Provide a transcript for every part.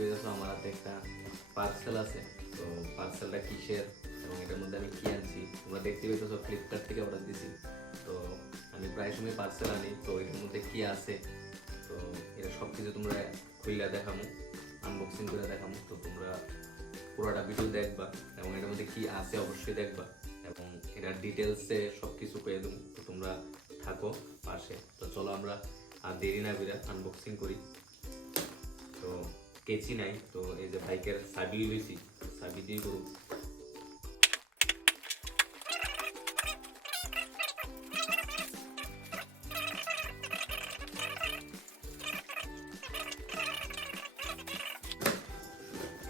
পেয়েছো আমার হাতে একটা পার্সেল আছে। তো পার্সেলটা কিসের এবং এটার মধ্যে আমি কি আনছি তোমরা দেখতে পেয়েছো, ফ্লিপকার্ট থেকে অর্ডার দিছি। তো আমি প্রায় সময় পার্সেল আনি, তো এটার মধ্যে কি আছে তো এটা সব কিছু তোমরা খুলে দেখামো, আনবক্সিং করে দেখামো। তো তোমরা পুরোটা ভিডিও দেখবা এবং এটার মধ্যে কি আছে অবশ্যই দেখবা এবং এটার ডিটেলসে সব কিছু পেয়ে দেবো। তো তোমরা থাকো পাশে। তো চলো আমরা আর দেরি না করে আনবক্সিং করি। তো কেচি নাই, তো এই যে বাইকের চাবি লইছি, চাবি দিয়ে করুক।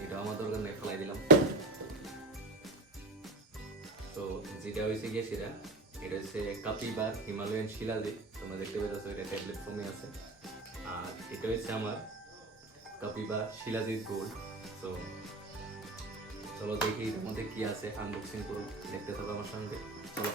এটা আমার দরকার নেই, ফেলাই দিলাম। তো যেটা হয়েছে গিয়ে সেটা এটা হচ্ছে কাপিবার হিমালয়ান শিলাজিৎ, তোমরা দেখতে পেয়েছো এটা ট্যাবলেট ফর্মে আছে। আর এটা হচ্ছে আমার কাপিবা শিলাজিৎ গোল্ড। তো চলো দেখি এর মধ্যে কি আছে, আনবক্সিং করুন, দেখতে থাকো আমার সঙ্গে, চলো।